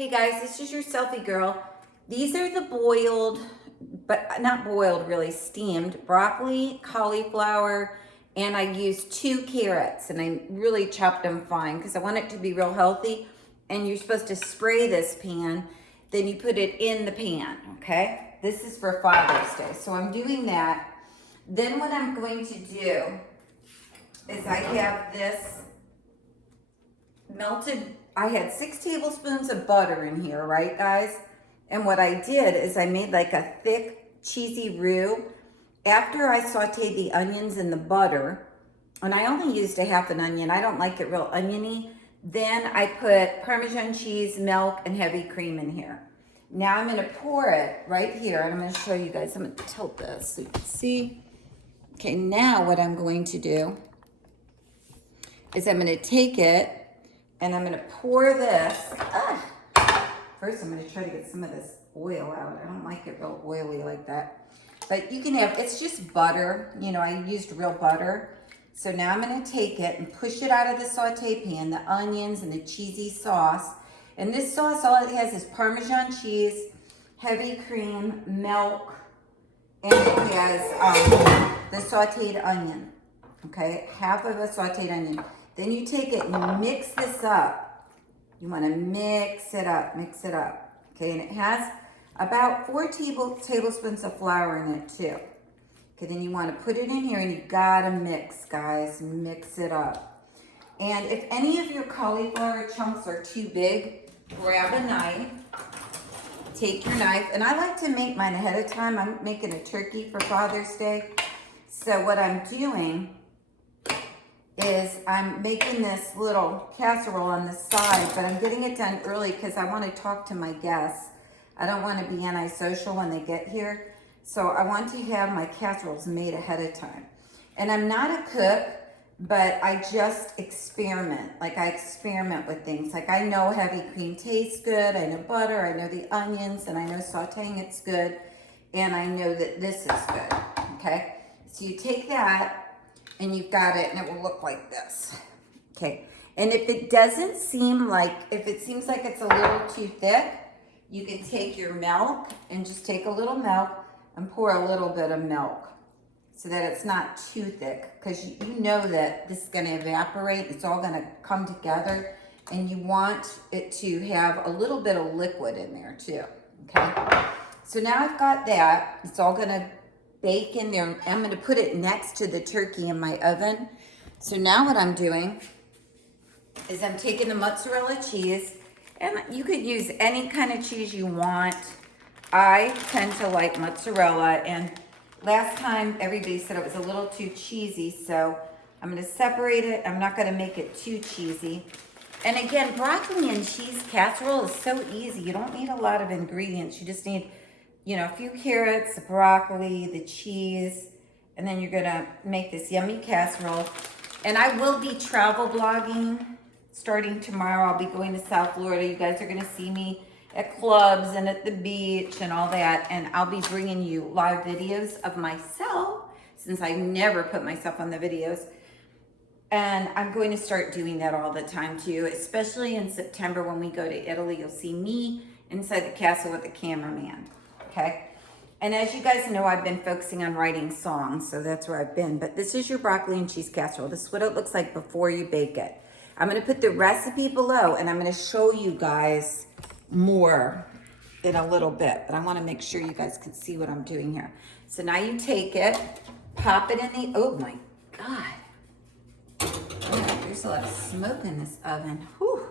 Hey guys, this is your selfie girl. These are the boiled, but not boiled really, steamed broccoli, cauliflower, and I used 2 carrots and I really chopped them fine because I want it to be real healthy. And you're supposed to spray this pan, then you put it in the pan, okay? This is for Father's Day, so I'm doing that. Then what I'm going to do is I have this melted, I had 6 tablespoons of butter in here, right guys? And what I did is I made like a thick, cheesy roux. After I sauteed the onions in the butter, and I only used a half an onion, I don't like it real oniony, then I put Parmesan cheese, milk, and heavy cream in here. Now I'm gonna pour it right here, and I'm gonna show you guys, I'm gonna tilt this so you can see. Okay, now what I'm going to do is I'm gonna take it, and I'm gonna pour this. First, I'm gonna try to get some of this oil out. I don't like it real oily like that. But you can have, it's just butter. You know, I used real butter. So now I'm gonna take it and push it out of the saute pan, the onions and the cheesy sauce. And this sauce, all it has is Parmesan cheese, heavy cream, milk, and it has the sauteed onion. Okay, half of a sauteed onion. Then you take it and you mix this up. You want to mix it up, Okay, and it has about 4 tablespoons of flour in it too. Okay, then you want to put it in here and you gotta mix, guys. Mix it up. And if any of your cauliflower chunks are too big, grab a knife. Take your knife, and I like to make mine ahead of time. I'm making a turkey for Father's Day. So what I'm doing is I'm making this little casserole on the side, but I'm getting it done early because I want to talk to my guests. I don't want to be antisocial when they get here. So I want to have my casseroles made ahead of time. And I'm not a cook, but I just experiment. Like I experiment with things. Like I know heavy cream tastes good. I know butter. I know the onions, and I know sauteing it's good. And I know that this is good, okay? So you take that, and you've got it, and it will look like this. Okay, and if it doesn't seem like, if it seems like it's a little too thick, you can take your milk and just take a little milk and pour a little bit of milk so that it's not too thick, because you know that this is gonna evaporate, it's all gonna come together, and you want it to have a little bit of liquid in there too, okay? So now I've got that, it's all gonna bake in there. I'm going to put it next to the turkey in my oven. So now what I'm doing is I'm taking the mozzarella cheese, and you could use any kind of cheese you want. I tend to like mozzarella, and last time everybody said it was a little too cheesy, so I'm going to separate it. I'm not going to make it too cheesy. And again, broccoli and cheese casserole is so easy. You don't need a lot of ingredients. You just need, you know, a few carrots, the broccoli, the cheese, and then you're gonna make this yummy casserole. And I will be travel blogging starting tomorrow. I'll be going to South Florida. You guys are gonna see me at clubs and at the beach and all that. And I'll be bringing you live videos of myself, since I never put myself on the videos. And I'm going to start doing that all the time too, especially in September when we go to Italy. You'll see me inside the castle with the cameraman. Okay, and as you guys know, I've been focusing on writing songs, so that's where I've been. But this is your broccoli and cheese casserole. This is what it looks like before you bake it. I'm going to put the recipe below, and I'm going to show you guys more in a little bit. But I want to make sure you guys can see what I'm doing here. So now you take it, pop it in the, oh my God. Oh, there's a lot of smoke in this oven. Whew.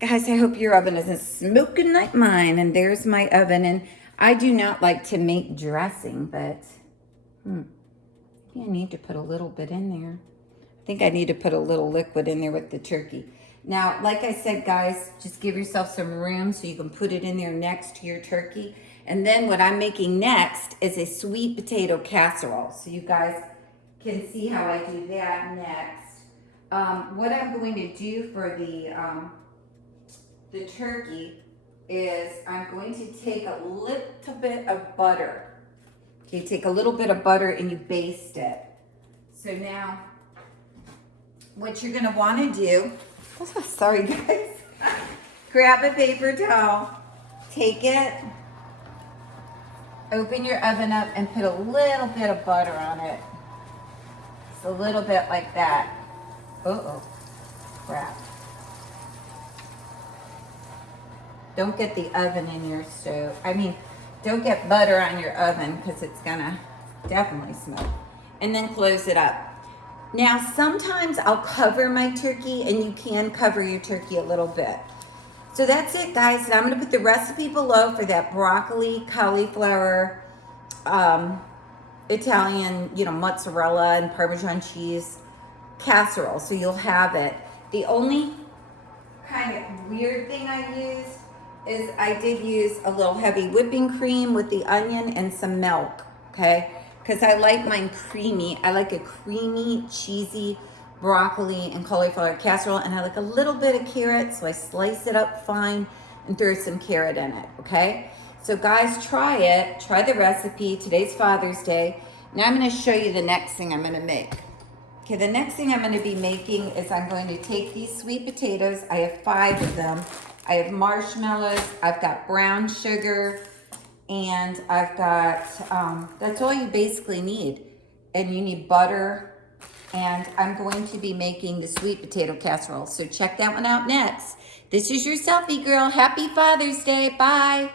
Guys, I hope your oven isn't smoking like mine. And there's my oven. And I do not like to make dressing, but maybe I need to put a little bit in there. I think I need to put a little liquid in there with the turkey. Now, like I said, guys, just give yourself some room so you can put it in there next to your turkey. And then what I'm making next is a sweet potato casserole. So you guys can see how I do that next. What I'm going to do for the turkey is I'm going to take a little bit of butter. Okay, take a little bit of butter and you baste it. So now, what you're gonna wanna do, sorry guys, grab a paper towel, take it, open your oven up and put a little bit of butter on it. Just a little bit like that. Uh-oh, crap. Don't get the oven in your stove. Don't get butter on your oven because it's gonna definitely smoke. And then close it up. Now, sometimes I'll cover my turkey, and you can cover your turkey a little bit. So that's it, guys. And I'm gonna put the recipe below for that broccoli, cauliflower, Italian, mozzarella and Parmesan cheese casserole. So you'll have it. The only kind of weird thing I used is I did use a little heavy whipping cream with the onion and some milk, okay? Because I like mine creamy. I like a creamy, cheesy broccoli and cauliflower casserole, and I like a little bit of carrot, so I slice it up fine and throw some carrot in it, okay? So guys, try it. Try the recipe. Today's Father's Day. Now I'm going to show you the next thing I'm going to make. Okay, the next thing I'm going to be making is I'm going to take these sweet potatoes. I have 5 of them. I have marshmallows, I've got brown sugar, and I've got, that's all you basically need. And you need butter, and I'm going to be making the sweet potato casserole. So check that one out next. This is your selfie girl. Happy Father's Day. Bye.